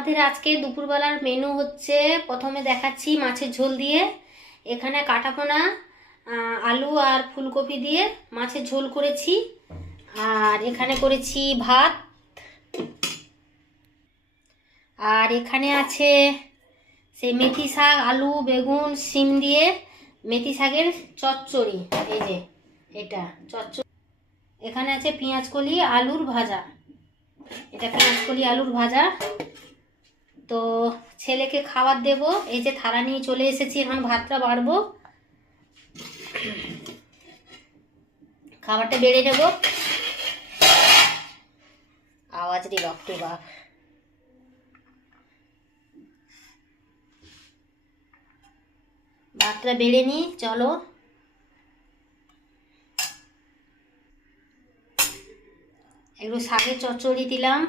আমাদের আজকে দুপুরবেলার মেনু হচ্ছে, প্রথমে দেখাচ্ছি মাছের ঝোল দিয়ে। এখানে কাটাপোনা আলু আর ফুলকপি দিয়ে মাছের ঝোল করেছি। আর এখানে করেছি ভাত। আর এখানে আছে সেই মেথি শাক, আলু, বেগুন, শিম দিয়ে মেথি শাকের চচ্চড়ি। এই যে এটা চচ্চড়ি। এখানে আছে পেঁয়াজকলি আলুর ভাজা। এটা পেঁয়াজকলি আলুর ভাজা। তো ছেলেকে খাবার দেব। এই যে থালা নিয়ে চলে এসেছি, এখন ভাতটা বাড়বো, খাবারটা বেড়ে নেব। আওয়াজ রে বাপরে বাপ। ভাতটা বেড়ে নি, চলো। একটু শাকের চচ্চড়ি দিলাম।